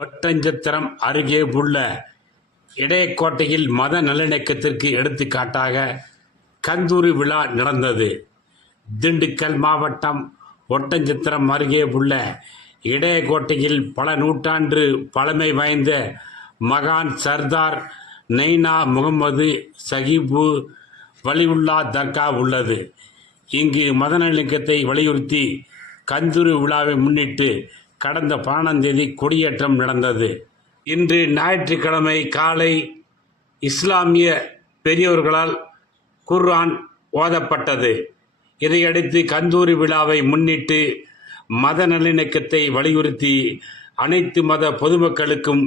ஒட்டஞ்சத்திரம் அருகே உள்ள இடையக்கோட்டையில் மத நல்லிணக்கத்திற்கு எடுத்துக்காட்டாக கந்தூரி விழா நடந்தது. திண்டுக்கல் மாவட்டம் ஒட்டஞ்சத்திரம் அருகே உள்ள இடையக்கோட்டையில் பல நூற்றாண்டு பழமை வாய்ந்த மகான் சர்தார் நெய்னா முகமது சஹிபு வலிவுல்லா தர்கா உள்ளது. இங்கு மத வலியுறுத்தி கந்தூரி விழாவை முன்னிட்டு கடந்த பன்னெண்டாம் கொடியேற்றம் நடந்தது. இன்று ஞாயிற்றுக்கிழமை காலை இஸ்லாமிய பெரியவர்களால் குர்ஆன் ஓதப்பட்டது. இதையடுத்து கந்தூரி விழாவை முன்னிட்டு மத நல்லிணக்கத்தை வலியுறுத்தி அனைத்து மத பொதுமக்களுக்கும்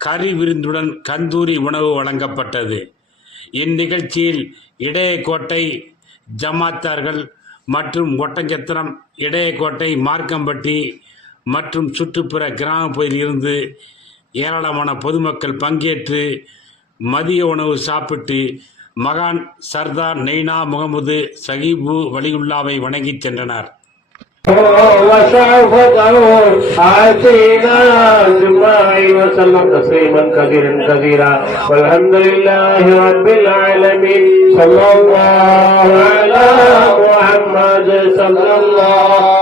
கறி விருந்துடன் கந்தூரி உணவு வழங்கப்பட்டது. இந்நிகழ்ச்சியில் இடையக்கோட்டை ஜமாத்தார்கள் மற்றும் ஒட்டஞ்சத்திரம் இடையக்கோட்டை மார்க்கம்பட்டி மற்றும் சுற்றுப்புற கிராம பகுதியிலிருந்து ஏராளமான பொதுமக்கள் பங்கேற்று மதிய உணவு சாப்பிட்டு மகான் சர்தார் நெய்னா முகமது சஹீபு வலியுல்லாவை வணங்கிச் சென்றனர் وسوف ترون آتينا جمعي وسلم تسليما كثيرا كثيرا والحمد لله رب العالمين صلى الله على محمد صلى الله